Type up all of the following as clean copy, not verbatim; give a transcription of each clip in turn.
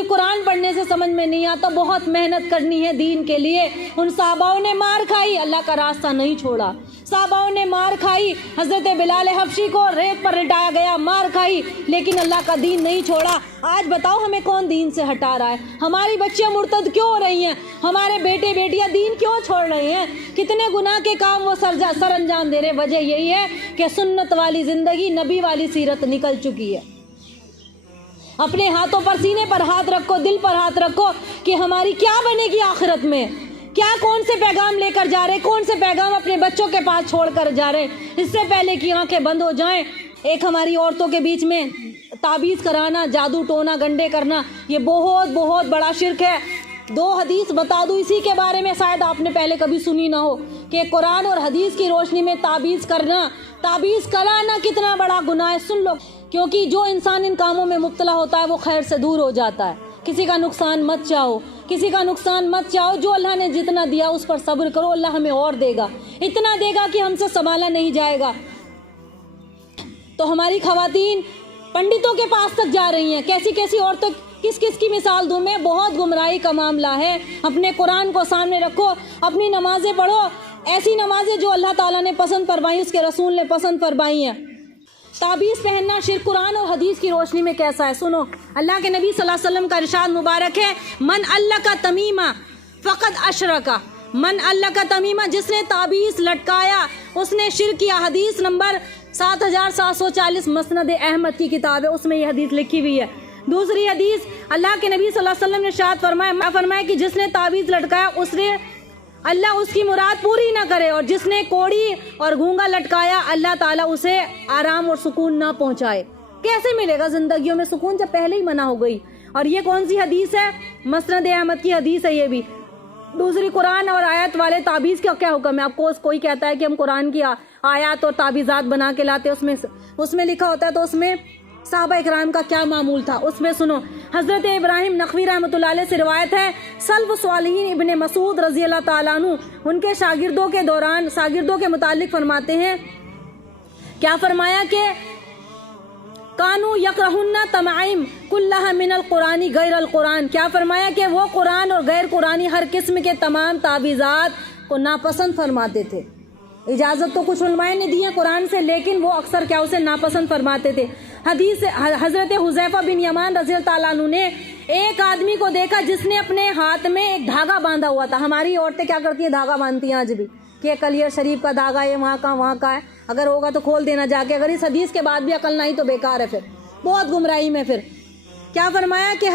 صرف قرآن پڑھنے سے سمجھ میں نہیں آتا، بہت محنت کرنی ہے دین کے لیے۔ ان صحاباؤں نے مار کھائی، اللہ کا راستہ نہیں چھوڑا۔ صحاباؤں نے مار کھائی، حضرت بلال حبشی کو ریت پر لٹایا گیا، مار کھائی، لیکن اللہ کا دین نہیں چھوڑا۔ آج بتاؤ ہمیں کون دین سے ہٹا رہا ہے؟ ہماری بچیاں مرتد کیوں ہو رہی ہیں؟ ہمارے بیٹے بیٹیاں دین کیوں چھوڑ رہے ہیں؟ کتنے گناہ کے کام وہ سر انجام دے رہے؟ وجہ یہی ہے کہ سنت والی زندگی، نبی والی سیرت نکل چکی ہے۔ اپنے ہاتھوں پر، سینے پر ہاتھ رکھو، دل پر ہاتھ رکھو کہ ہماری کیا بنے گی آخرت میں، کیا کون سے پیغام لے کر جا رہے، کون سے پیغام اپنے بچوں کے پاس چھوڑ کر جا رہے۔ اس سے پہلے کہ آنکھیں بند ہو جائیں، ایک ہماری عورتوں کے بیچ میں تعویذ کرانا، جادو ٹونا گنڈے کرنا، یہ بہت بہت بڑا شرک ہے۔ 2 حدیث بتا دوں اسی کے بارے میں، شاید آپ نے پہلے کبھی سنی نہ ہو، کہ قرآن اور حدیث کی روشنی میں تعویذ کرنا، تعویذ کرانا کتنا بڑا گناہ ہے۔ سن لو، کیونکہ جو انسان ان کاموں میں مبتلا ہوتا ہے وہ خیر سے دور ہو جاتا ہے۔ کسی کا نقصان مت چاہو، کسی کا نقصان مت چاہو، جو اللہ نے جتنا دیا اس پر صبر کرو، اللہ ہمیں اور دے گا، اتنا دے گا کہ ہم سے سنبھالا نہیں جائے گا۔ تو ہماری خواتین پنڈتوں کے پاس تک جا رہی ہیں، کیسی کیسی عورتوں، کس کس کی مثال دوں میں؟ بہت گمراہی کا معاملہ ہے۔ اپنے قرآن کو سامنے رکھو، اپنی نمازیں پڑھو، ایسی نمازیں جو اللہ تعالیٰ نے پسند فرمائی، اس کے رسول نے پسند فرمائی ہیں۔ تعبیز پہننا شرک قرآن اور حدیث کی روشنی میں کیسا ہے؟ سنو، اللہ کے نبی صلی اللہ علیہ وسلم کا ارشاد مبارک ہے، من اللہ کا تمیمہ فقط اشرکا، من اللہ کا تمیمہ، جس نے تعبیز لٹکایا اس نے شرک کیا۔ حدیث نمبر 7740 مسند احمد کی کتاب ہے، اس میں یہ حدیث لکھی ہوئی ہے۔ دوسری حدیث، اللہ کے نبی صلی اللہ علیہ وسلم نے ارشاد فرمایا کہ جس نے تعبیز لٹکایا اس نے اللہ اس کی مراد پوری نہ کرے، اور جس نے کوڑی اور گھونگا لٹکایا اللہ تعالیٰ اسے آرام اور سکون نہ پہنچائے۔ کیسے ملے گا زندگیوں میں سکون جب پہلے ہی منع ہو گئی؟ اور یہ کون سی حدیث ہے؟ مسند احمد کی حدیث ہے یہ بھی۔ دوسری، قرآن اور آیات والے تعبیز کا کیا حکم ہے؟ آپ کو کوئی کہتا ہے کہ ہم قرآن کی آیات اور تعبیزات بنا کے لاتے، اس میں لکھا ہوتا ہے، تو اس میں صحابہ اکرام کا کیا معمول تھا؟ اس میں سنو، حضرت ابراہیم نقوی رحمۃ اللہ علیہ سے روایت ہے، سلف صالحین ابن مسعود رضی اللہ تعالیٰ عنہ ان کے شاگردوں کے متعلق فرماتے ہیں، کیا فرمایا کہ کانو یکرہن تمائم کلھا من القرآن غیر القرآن، کیا فرمایا کہ وہ قرآن اور غیر قرآنی ہر قسم کے تمام تعویذات کو ناپسند فرماتے تھے۔ اجازت تو کچھ علماء نے دی ہے قرآن سے، لیکن وہ اکثر کیا اسے ناپسند فرماتے تھے۔ حدیث حضرت حذیفہ بن یمان رضی اللہ تعالیٰ عنہ نے ایک آدمی کو دیکھا جس نے اپنے ہاتھ میں ایک دھاگا باندھا ہوا تھا۔ ہماری عورتیں کیا کرتی ہیں؟ دھاگا باندھتی ہیں آج بھی، کہ کلیئر شریف کا دھاگا ہے، وہاں کا ہے، اگر ہوگا تو کھول دینا جا کے، اگر اس حدیث کے بعد بھی عقل نہیں تو بیکار ہے، پھر بہت گمراہی میں۔ پھر کیا فرمایا کہ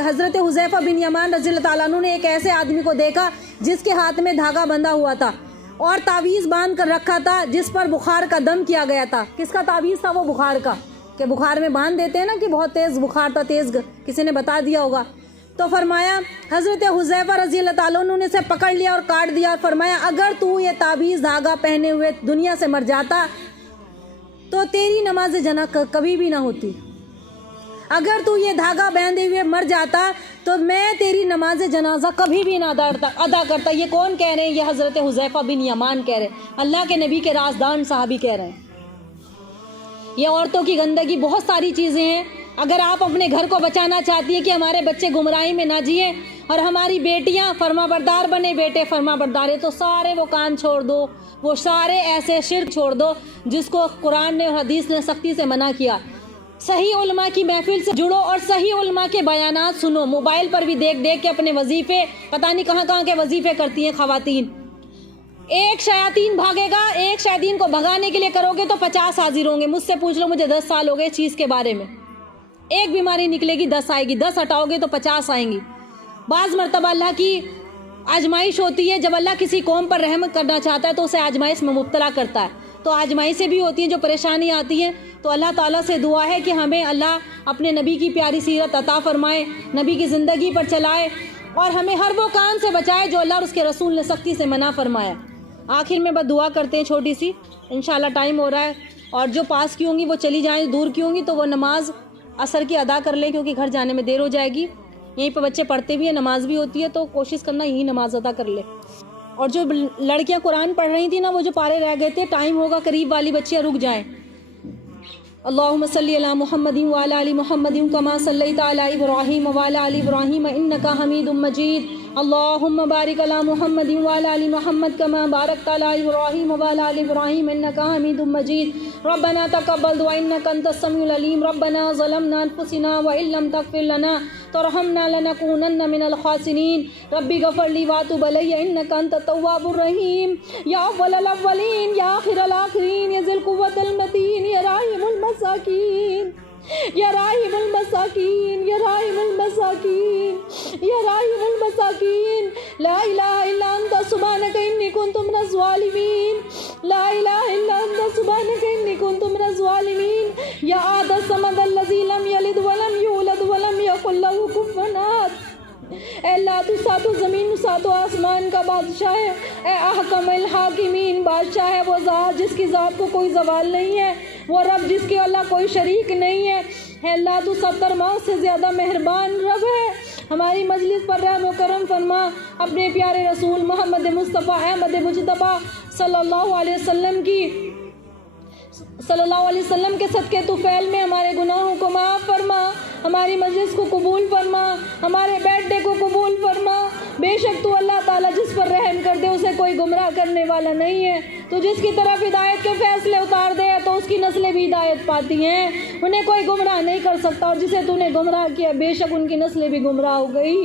حضرت حذیفہ بن یمان رضی اللہ تعالیٰ عنہ نے ایک ایسے آدمی کو دیکھا جس کے ہاتھ میں دھاگا بندھا ہوا تھا اور تعویذ باندھ کر رکھا تھا جس پر بخار کا دم کیا گیا تھا۔ کس کا تعویذ تھا وہ؟ بخار کا، کہ بخار میں باندھ دیتے ہیں نا، کہ بہت تیز بخار تھا، تیز کسی نے بتا دیا ہوگا۔ تو فرمایا حضرت حذیفہ رضی اللہ تعالیٰ عنہ نے اسے پکڑ لیا اور کاٹ دیا، اور فرمایا اگر تو یہ تعویذ دھاگا پہنے ہوئے دنیا سے مر جاتا تو تیری نماز جنازہ کبھی بھی نہ ہوتی، اگر تو یہ دھاگا باندھے ہوئے مر جاتا تو میں تیری نماز جنازہ کبھی بھی نہ ادا کرتا۔ یہ کون کہہ رہے ہیں؟ یہ حضرت حذیفہ بن یمان کہہ رہے ہیں، اللہ کے نبی کے رازدان صحابی کہہ رہے ہیں۔ یہ عورتوں کی گندگی، بہت ساری چیزیں ہیں۔ اگر آپ اپنے گھر کو بچانا چاہتی ہیں کہ ہمارے بچے گمراہی میں نہ جئیں اور ہماری بیٹیاں فرما بردار بنے، بیٹے فرما بردار ہیں، تو سارے وہ کام چھوڑ دو، وہ سارے ایسے شرک چھوڑ دو جس کو قرآن نے اور حدیث نے سختی سے منع کیا۔ صحیح علماء کی محفل سے جڑو اور صحیح علماء کے بیانات سنو۔ موبائل پر بھی دیکھ کے اپنے وظیفے، پتہ نہیں کہاں کے وظیفے کرتی ہیں خواتین۔ ایک شیاطین بھاگے گا، ایک شیاطین کو بھگانے کے لیے کرو گے تو 50 حاضر ہوں گے۔ مجھ سے پوچھ لو، مجھے 10 سال ہو گئے اس چیز کے بارے میں۔ ایک بیماری نکلے گی 10 آئے گی، 10 ہٹاؤ گے تو 50 آئیں گی۔ بعض مرتبہ اللہ کی آزمائش ہوتی ہے، جب اللہ کسی قوم پر رحم کرنا چاہتا ہے تو اسے آزمائش میں مبتلا کرتا ہے۔ تو آزمائشیں بھی ہوتی ہیں، جو پریشانی آتی ہیں، تو اللہ تعالیٰ سے دعا ہے کہ ہمیں اللہ اپنے نبی کی پیاری سیرت عطا فرمائے، نبی کی زندگی پر چلائے، اور ہمیں ہر وہ کام سے بچائے جو اللہ اور اس کے رسول نے سختی سے منع فرمایا۔ آخر میں بس دعا کرتے ہیں چھوٹی سی، انشاءاللہ ٹائم ہو رہا ہے، اور جو پاس کی ہوں گی وہ چلی جائیں، دور کی ہوں گی تو وہ نماز عصر کی ادا کر لیں، کیونکہ گھر جانے میں دیر ہو جائے گی۔ یہیں پہ بچے پڑھتے بھی ہیں، نماز بھی ہوتی ہے، تو کوشش کرنا یہی نماز ادا کر لے۔ اور جو لڑکیاں قرآن پڑھ رہی تھیں نا، وہ جو پارے رہ گئے تھے، ٹائم ہوگا قریب والی بچیاں رک جائیں۔ اللهم صل على محمد وعلى ال محمد كما صليت على ابراهيم وعلى ال ابراهيم انك حميد مجيد اللهم بارك على محمد وعلى ال محمد كما باركت على ابراهيم وعلى ال ابراهيم انك حميد مجيد ربنا تقبل دعاء انك انت السميع العليم ربنا ظلمنا انفسنا وان لم تغفر لنا ترحمنا لنكونن من الخاسرين ربي اغفر لي واتوب علي انك انت التواب الرحيم يا اول الاولين يا اخر الاخرين يا ذي القوة المتين يا راحم المساكين يا راحم المساكين يا راحم المساكين يا راحم المساكين لا اله الا انت سبحانك اني كنت من الظالمين لا اله الا انت سبحانك اني كنت من الظالمين يا احد الصمد الذي لم يلد ولم يولد ولم يكن له كفوا احد اے اللہ تو ساتوں زمین ساتوں آسمان کا بادشاہ ہے، اے احکم الحاکمین بادشاہ ہے وہ ذات جس کی ذات کو کوئی زوال نہیں ہے، وہ رب جس کے اللہ کوئی شریک نہیں ہے۔ اے اللہ تو 70 ماہ سے زیادہ مہربان رب ہے، ہماری مجلس پر رحم و کرم فرما، اپنے پیارے رسول محمد مصطفیٰ احمد مجتبیٰ صلی اللہ علیہ وسلم کے صدقے طفیل میں ہمارے گناہوں کو معاف فرما، ہماری مجلس کو قبول فرما، ہمارے بیٹھنے کو قبول فرما۔ بے شک تو اللہ تعالیٰ جس پر رحم کر دے اسے کوئی گمراہ کرنے والا نہیں ہے، تو جس کی طرف ہدایت کے فیصلے اتار دے تو اس کی نسلیں بھی ہدایت پاتی ہیں، انہیں کوئی گمراہ نہیں کر سکتا، اور جسے تو نے گمراہ کیا بے شک ان کی نسلیں بھی گمراہ ہو گئی۔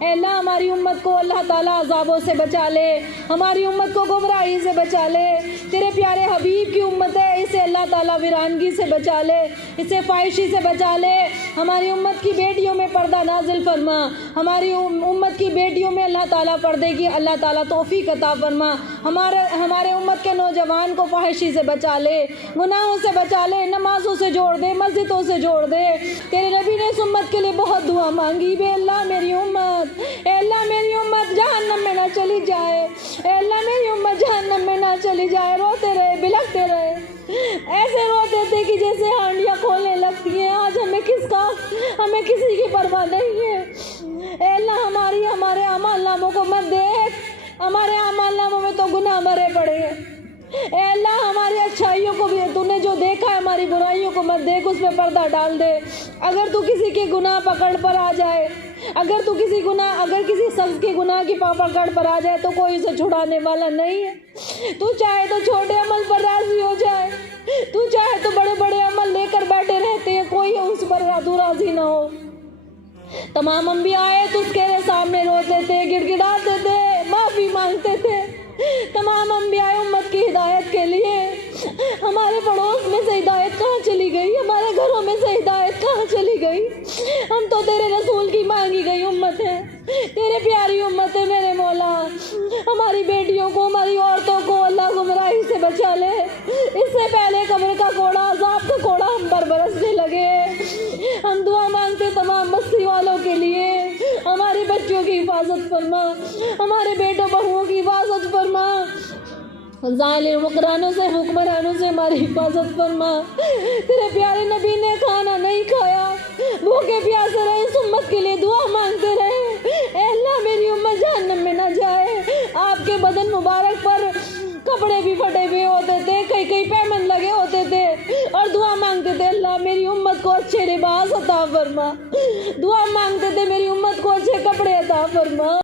اے اللہ ہماری امت کو اللہ تعالیٰ عذابوں سے بچا لے، ہماری امت کو گمراہی سے بچا لے، تیرے پیارے حبیب کی امت ہے اسے اللہ تعالیٰ ویرانگی سے بچا لے، اسے فاحشی سے بچا لے، ہماری امت کی بیٹیوں میں پردہ نازل فرما، ہماری امت کی بیٹیوں میں اللہ تعالیٰ پردے کی اللہ تعالیٰ توفیق عطا فرما، ہمارے امت کے نوجوان کو فاحشی سے بچا لے، گناہوں سے بچا لے، نمازوں سے جوڑ دے، مسجدوں سے جوڑ دے۔ تیرے نبی نے اس امت کے لیے بہت دعا مانگی، اے اللہ میری امت جہنم میں نہ چلی جائے، اے اللہ میری امت جہنم میں نہ چلی جائے، روتے رہے بلکتے رہے، ایسے روتے تھے کہ جیسے ہانڈیاں کھولنے لگتی ہیں۔ آج ہمیں کسی کی پرواہ نہیں ہے، اے اللہ ہمارے اعمال ناموں کو مت دیکھ، ہمارے اعمال ناموں میں تو گناہ بھرے پڑے ہیں، اے اللہ ہماری اچھائیوں کو بھی تو نے جو دیکھا ہے، ہماری برائیوں کو مت دیکھ، اس پہ پردہ ڈال دے۔ اگر تو کسی کے گناہ پکڑ پر آ جائے، اگر کسی شخص کے گناہ کی پکڑ پر آ جائے تو کوئی اسے چھڑانے والا نہیں ہے، تو چاہے تو چھوٹے عمل پر راضی ہو جائے، تو چاہے تو بڑے بڑے عمل لے کر بیٹھے رہتے ہیں، کوئی اس پر راضی نہ ہو۔ تمام انبیاء آئے تو اس کے سامنے روتے تھے، گڑ گڑاتے تھے، معافی مانگتے تھے، تمام انبیاء امت کی ہدایت کے لیے۔ ہمارے پڑوس میں سے ہدایت کہاں چلی گئی، ہمارے گھروں میں سے ہدایت کہاں چلی گئی؟ ہم تو تیرے رسول کی مانگی گئی امت ہے، تیرے پیاری امت ہے میرے مولا۔ ہماری بیٹیوں کو، ہماری عورتوں کو اللہ گمراہی سے بچا لے، اس سے پہلے قبر کا کوڑا، عذاب کا کوڑا ہم پر برسنے لگے۔ ہم دعا مانگتے تمام بستی والوں کے لیے، ہمارے بچوں کی حفاظت فرما، ہمارے بیٹوں بہوؤں کی حفاظت فرما، ظالم حکمرانوں سے ہماری حفاظت فرما۔ تیرے پیارے نبی نے کھانا نہیں کھایا، بھوکے پیاسے رہے، اس امت کے لیے دعا مانگتے رہے، اے اللہ میری امت جہنم میں نہ جائے۔ آپ کے بدن مبارک پر کپڑے بھی پھٹے ہوئے ہوتے تھے، کئی پیمن لگے ہوتے تھے، اور دعا مانگتے تھے اللہ میری امت کو اچھے لباس عطا فرما، دعا مانگتے تھے میری امت کو اچھے کپڑے عطا فرما۔